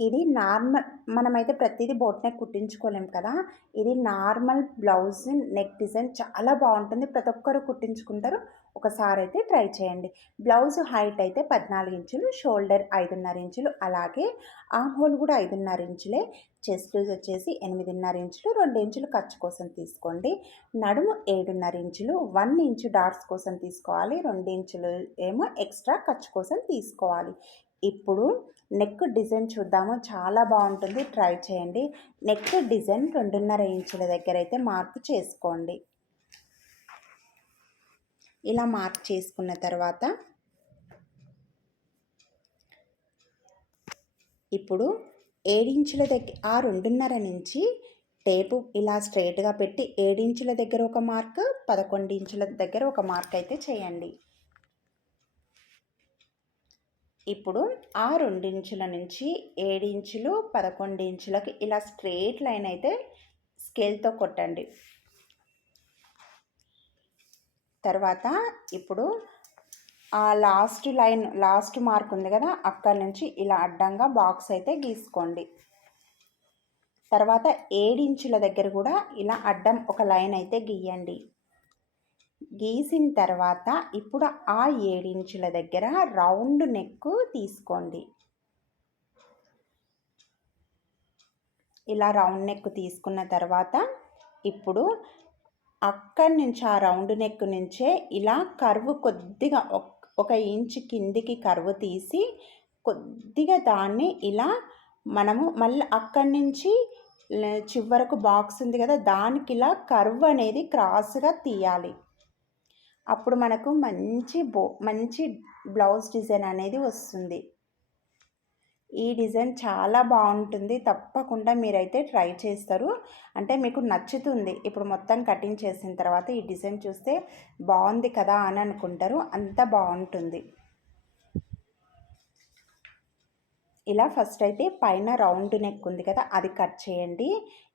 ఇది నార్మల్ మనమైతే ప్రతీదీ బోట్ నెక్ కుట్టించుకోలేం కదా! ఇది నార్మల్ బ్లౌజ్ నెక్ డిజైన్ చాలా బావుంటుంది. ప్రతి ఒక్కరు కుట్టించుకుంటారు. ఒకసారైతే ట్రై చేయండి. బ్లౌజ్ హైట్ అయితే 14 ఇంచులు, షోల్డర్ 5.5 ఇంచులు, అలాగే ఆర్మ్ హోల్ కూడా 5.5 ఇంచులే. చెస్ట్ లూజ్ వచ్చేసి 8.5 ఇంచులు, 2 ఇంచులు ఖర్చు కోసం తీసుకోండి. నడుము 7.5 ఇంచులు, 1 ఇంచు డాట్స్ కోసం తీసుకోవాలి. 2 ఇంచులు ఏమో ఎక్స్ట్రా ఖర్చు కోసం తీసుకోవాలి. ఇప్పుడు నెక్ డిజైన్ చూద్దాము. చాలా బాగుంటుంది, ట్రై చేయండి. నెక్ డిజైన్ 2.5 ఇంచుల దగ్గర అయితే మార్క్ చేసుకోండి. ఇలా మార్క్ చేసుకున్న తర్వాత ఇప్పుడు 7 ఇంచుల దగ్గర ఆ 2.5 నుంచి టేపు ఇలా స్ట్రైట్గా పెట్టి 7 ఇంచుల దగ్గర ఒక మార్క్, 11 ఇంచుల దగ్గర ఒక మార్క్ అయితే చేయండి. ఇప్పుడు ఆ 2 ఇంచుల నుంచి 7 ఇంచులు 11 ఇంచులకి ఇలా స్ట్రెయిట్ లైన్ అయితే స్కేల్తో కొట్టండి. తర్వాత ఇప్పుడు ఆ లాస్ట్ మార్క్ ఉంది కదా, అక్కడ నుంచి ఇలా అడ్డంగా బాక్స్ అయితే గీసుకోండి. తర్వాత 7 ఇంచుల దగ్గర కూడా ఇలా అడ్డం ఒక లైన్ అయితే గీయండి. గీసిన తర్వాత ఇప్పుడు ఆ 7 ఇంచుల దగ్గర రౌండ్ నెక్ తీసుకోండి. ఇలా రౌండ్ నెక్ తీసుకున్న తర్వాత ఇప్పుడు అక్కడి నుంచి ఆ రౌండ్ నెక్ నుంచే ఇలా కర్వ్ కొద్దిగా 1 ఇంచు కిందికి కర్వ్ తీసి కొద్దిగా దాన్ని ఇలా మనము మళ్ళీ అక్కడి నుంచి చివరకు బాక్స్ ఉంది కదా, దానికి ఇలా కర్వ్ అనేది క్రాస్గా తీయాలి. అప్పుడు మనకు మంచి బ్లౌజ్ డిజైన్ అనేది వస్తుంది. ఈ డిజైన్ చాలా బాగుంటుంది. తప్పకుండా మీరైతే ట్రై చేస్తారు, అంటే మీకు నచ్చుతుంది. ఇప్పుడు మొత్తం కటింగ్ చేసిన తర్వాత ఈ డిజైన్ చూస్తే బాగుంది కదా అని అనుకుంటారు, అంత బాగుంటుంది. ఇలా ఫస్ట్ అయితే పైన రౌండ్ నెక్ ఉంది కదా, అది కట్ చేయండి.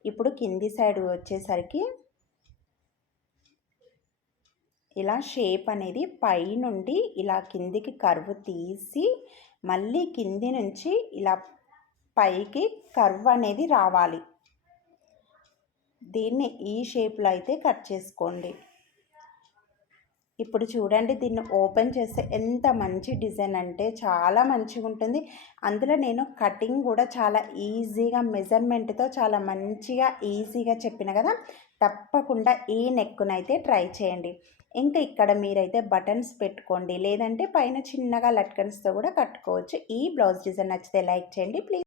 ఇప్పుడు కింది సైడ్ వచ్చేసరికి ఇలా షేప్ అనేది పైనుండి ఇలా కిందికి కర్వ్ తీసి మళ్ళీ కింది నుంచి ఇలా పైకి కర్వ్ అనేది రావాలి. దీన్ని ఈ షేప్లో అయితే కట్ చేసుకోండి. ఇప్పుడు చూడండి, దీన్ని ఓపెన్ చేస్తే ఎంత మంచి డిజైన్ అంటే చాలా మంచిగా ఉంటుంది. అందులో నేను కటింగ్ కూడా చాలా ఈజీగా మెజర్మెంట్తో చాలా మంచిగా ఈజీగా చెప్పిన కదా, తప్పకుండా ఈ నెక్కునైతే ట్రై చేయండి. ఇంకా ఇక్కడ మీరైతే బటన్స్ పెట్టుకోండి, లేదంటే పైన చిన్నగా లట్కన్స్తో కూడా కట్టుకోవచ్చు. ఈ బ్లౌజ్ డిజైన్ నచ్చితే లైక్ చేయండి ప్లీజ్.